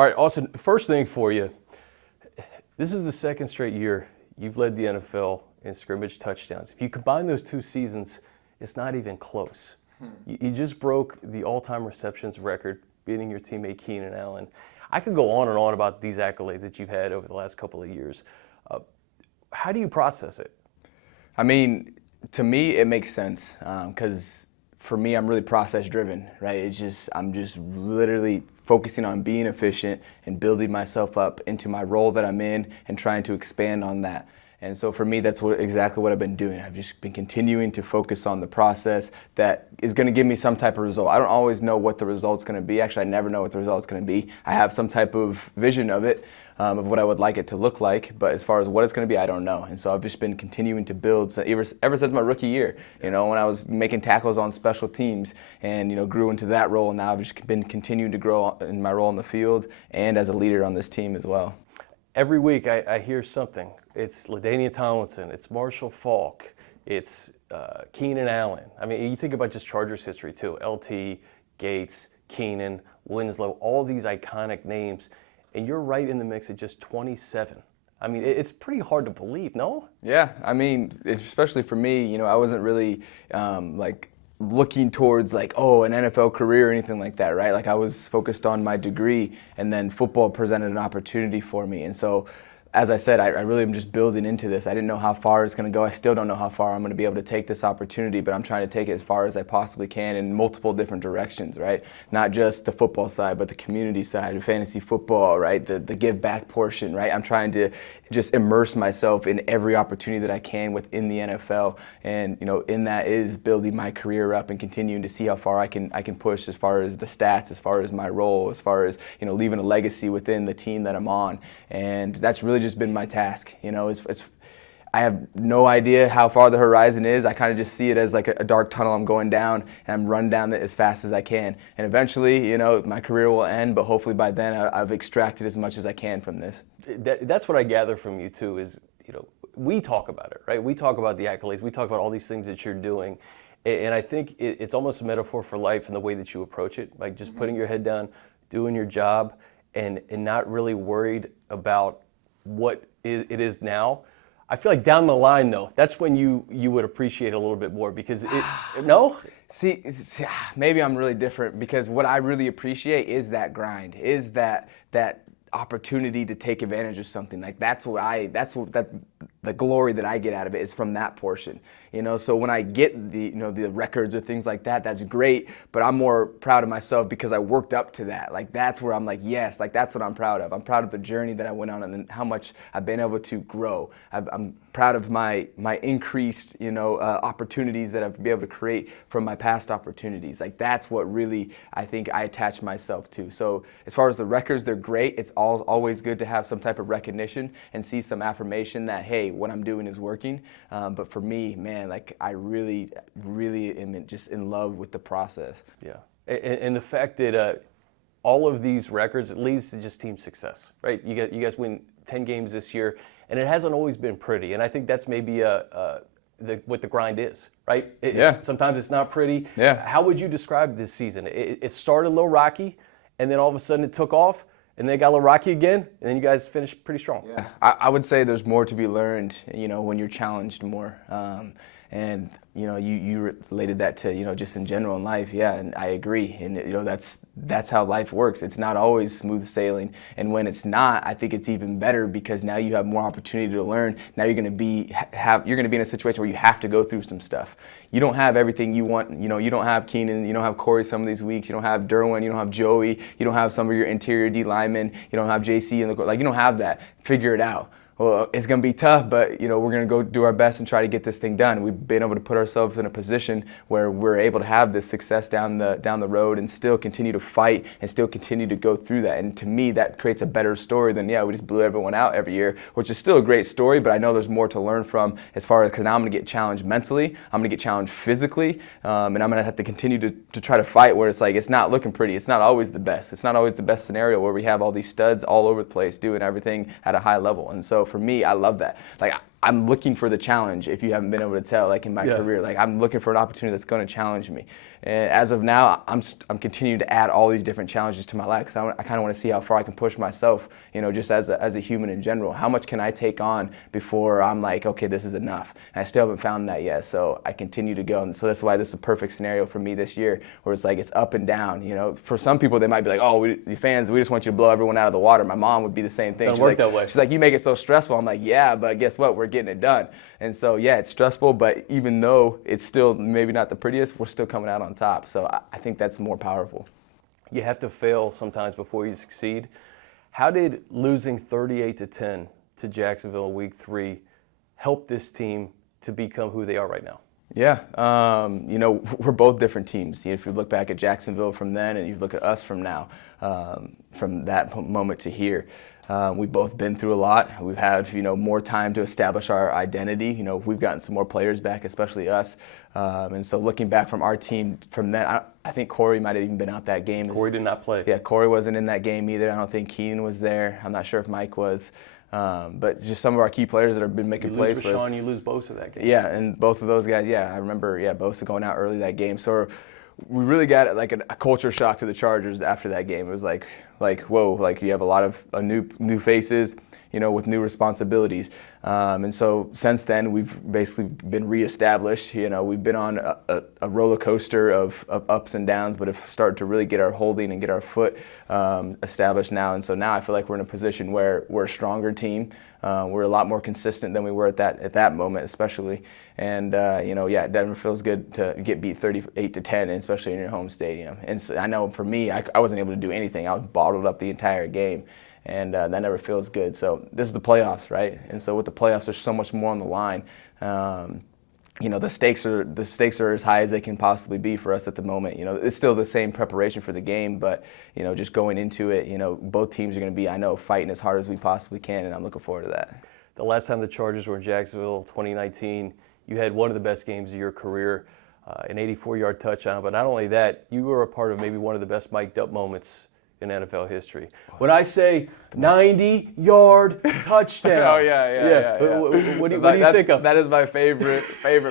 All right, Austin, first thing for you. This is the second straight year you've led the NFL in scrimmage touchdowns. If you combine those two seasons, it's not even close. You just broke the all-time receptions record, beating your teammate Keenan Allen. I could go on and on about these accolades that you've had over the last couple of years. How do you process it? I mean, to me, it makes sense because for me, I'm really process-driven, right? I'm just literally focusing on being efficient and building myself up into my role that I'm in and trying to expand on that. And so for me, that's exactly what I've been doing. I've just been continuing to focus on the process that is going to give me some type of result. I don't always know what the result's going to be. Actually, I never know what the result's going to be. I have some type of vision of it, of what I would like it to look like. But as far as what it's going to be, I don't know. And so I've just been continuing to build ever since my rookie year, when I was making tackles on special teams and, grew into that role. And now I've just been continuing to grow in my role on the field and as a leader on this team as well. Every week I hear something. It's LaDainian Tomlinson, it's Marshall Faulk, it's Keenan Allen. I mean, you think about just Chargers history too. LT, Gates, Keenan, Winslow, all these iconic names. And you're right in the mix at just 27. I mean, it's pretty hard to believe, no? Yeah, I mean, especially for me, I wasn't really looking towards an NFL career or anything like that, right? Like I was focused on my degree, and then football presented an opportunity for me. And so, as I said, I really am just building into this. I didn't know how far it's going to go. I still don't know how far I'm going to be able to take this opportunity, but I'm trying to take it as far as I possibly can in multiple different directions, right? Not just the football side, but the community side, the fantasy football, right? The give back portion, right? I'm trying to just immerse myself in every opportunity that I can within the NFL, and in that is building my career up and continuing to see how far I can push as far as the stats, as far as my role, as far as leaving a legacy within the team that I'm on, and that's really just been my task. I have no idea how far the horizon is. I kind of just see it as like a dark tunnel I'm going down, and I'm running down it as fast as I can. And eventually, my career will end, but hopefully by then I've extracted as much as I can from this. That's what I gather from you too is, we talk about it, right? We talk about the accolades. We talk about all these things that you're doing. And I think it's almost a metaphor for life in the way that you approach it, like just putting your head down, doing your job, and not really worried about what it is now. I feel like down the line, though, that's when you would appreciate it a little bit more because no? See, maybe I'm really different because what I really appreciate is that grind, is that opportunity to take advantage of something. Like the glory that I get out of it is from that portion. So when I get the records or things like that, that's great, but I'm more proud of myself because I worked up to that. Like that's where I'm like, yes, like that's what I'm proud of. I'm proud of the journey that I went on and how much I've been able to grow. I'm proud of my increased, opportunities that I've been able to create from my past opportunities. Like that's what really I think I attach myself to. So as far as the records, they're great. It's always good to have some type of recognition and see some affirmation that, hey, what I'm doing is working. But for me, man, like I really, really am just in love with the process. Yeah, and the fact that all of these records, it leads to just team success, right? You guys win 10 games this year, and it hasn't always been pretty. And I think that's maybe what the grind is, right? Sometimes it's not pretty. Yeah. How would you describe this season? It started a little rocky, and then all of a sudden it took off. And then it got a little rocky again, and then you guys finished pretty strong. Yeah, I would say there's more to be learned, when you're challenged more. And you related that to just in general in life, yeah, and I agree. And that's how life works. It's not always smooth sailing, and when it's not, I think it's even better because now you have more opportunity to learn. Now you're going to be in a situation where you have to go through some stuff. You don't have everything you want. You don't have Keenan. You don't have Corey some of these weeks. You don't have Derwin. You don't have Joey. You don't have some of your interior D linemen. You don't have JC you don't have that. Figure it out. Well, it's going to be tough, but we're going to go do our best and try to get this thing done. We've been able to put ourselves in a position where we're able to have this success down the road and still continue to fight and still continue to go through that. And to me, that creates a better story than we just blew everyone out every year, which is still a great story. But I know there's more to learn from as far as because now I'm going to get challenged mentally, I'm going to get challenged physically, and I'm going to have to continue to try to fight where it's like it's not looking pretty. It's not always the best. It's not always the best scenario where we have all these studs all over the place doing everything at a high level. And so for me, I love that. Like I'm looking for the challenge, if you haven't been able to tell, like in my career. Like, I'm looking for an opportunity that's going to challenge me. And as of now, I'm continuing to add all these different challenges to my life because I kind of want to see how far I can push myself, just as a human in general. How much can I take on before I'm like, okay, this is enough? And I still haven't found that yet, so I continue to go. And so that's why this is a perfect scenario for me this year, where it's like it's up and down. For some people, they might be like, oh, the fans, we just want you to blow everyone out of the water. My mom would be the same thing. Doesn't work that way. She's like, you make it so stressful. I'm like, yeah, but guess what? We're getting it done. And so, yeah, it's stressful, but even though it's still maybe not the prettiest, we're still coming out on top. So I think that's more powerful. You have to fail sometimes before you succeed. How did losing 38-10 to Jacksonville week 3 help this team to become who they are right now? Yeah, we're both different teams. If you look back at Jacksonville from then and you look at us from now, from that moment to here, we've both been through a lot. We've had, more time to establish our identity. We've gotten some more players back, especially us. And so looking back from our team from then, I think Corey might have even been out that game. Corey did not play. Yeah, Corey wasn't in that game either. I don't think Keenan was there. I'm not sure if Mike was. But just some of our key players that have been making plays for us. You lose Rashawn, you lose Bosa that game. Yeah, and both of those guys, I remember, Bosa going out early that game. So we really got like a culture shock to the Chargers after that game. It was like whoa, like you have a lot of new faces, with new responsibilities. And so since then, we've basically been reestablished. We've been on a roller coaster of ups and downs, but have started to really get our holding and get our foot established now. And so now I feel like we're in a position where we're a stronger team. We're a lot more consistent than we were at that moment, especially. And Denver feels good to get beat 38-10, especially in your home stadium. And so I know for me, I wasn't able to do anything. I was bottled up the entire game. And that never feels good. So this is the playoffs, right? And so with the playoffs, there's so much more on the line. The stakes are as high as they can possibly be for us at the moment. It's still the same preparation for the game, but just going into it, both teams are going to be, I know, fighting as hard as we possibly can, and I'm looking forward to that. The last time the Chargers were in Jacksonville, 2019, you had one of the best games of your career, an 84-yard touchdown. But not only that, you were a part of maybe one of the best mic'd up moments in NFL history. When I say 90-yard touchdown. Oh, yeah. What do you think of? That is my favorite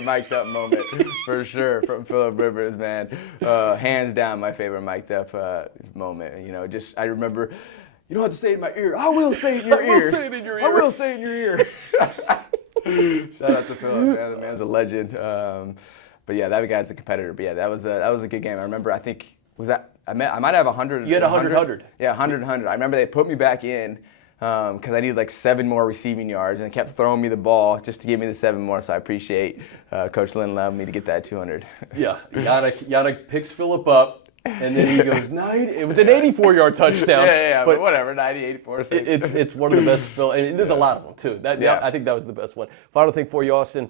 mic'd up moment, for sure, from Phillip Rivers, man. Hands down, my favorite mic'd up moment. I remember, you don't have to say it in my ear. I will say it in your ear. I will say it in your ear. I will say it in your ear. Shout out to Phillip, man. The man's a legend. But yeah, that guy's a competitor. But yeah, that was a good game. I remember, I might have 100. You had 100. Yeah, 100. I remember they put me back in because I needed like 7 more receiving yards, and they kept throwing me the ball just to give me the 7 more. So I appreciate Coach Lynn allowing me to get that 200. Yeah, Yannick picks Phillip up, and then he goes 90. It was an 84-yard touchdown. Yeah, but whatever, 90, 84. It's one of the best, and there's a lot of them too. I think that was the best one. Final thing for you, Austin.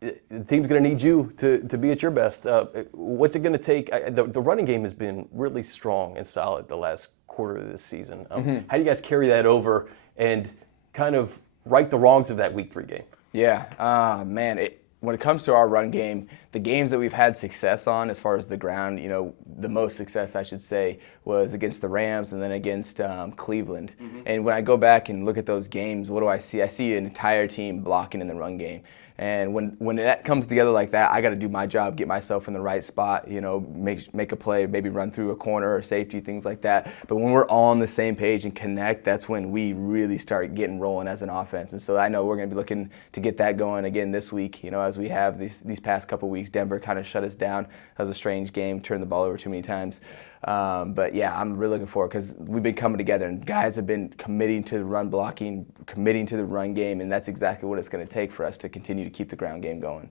The team's going to need you to be at your best. What's it going to take? The running game has been really strong and solid the last quarter of this season. How do you guys carry that over and kind of right the wrongs of that Week 3 game? Yeah, man. When it comes to our run game, the games that we've had success on as far as the ground, the most success, I should say, was against the Rams and then against Cleveland. And when I go back and look at those games, what do I see? I see an entire team blocking in the run game. And when that comes together like that, I got to do my job, get myself in the right spot, make a play, maybe run through a corner or safety, things like that. But when we're all on the same page and connect, that's when we really start getting rolling as an offense. And so I know we're going to be looking to get that going again this week, as we have these past couple weeks. Denver kind of shut us down. That was a strange game, turned the ball over too many times. But yeah, I'm really looking forward because we've been coming together and guys have been committing to the run blocking, committing to the run game, and that's exactly what it's going to take for us to continue to keep the ground game going.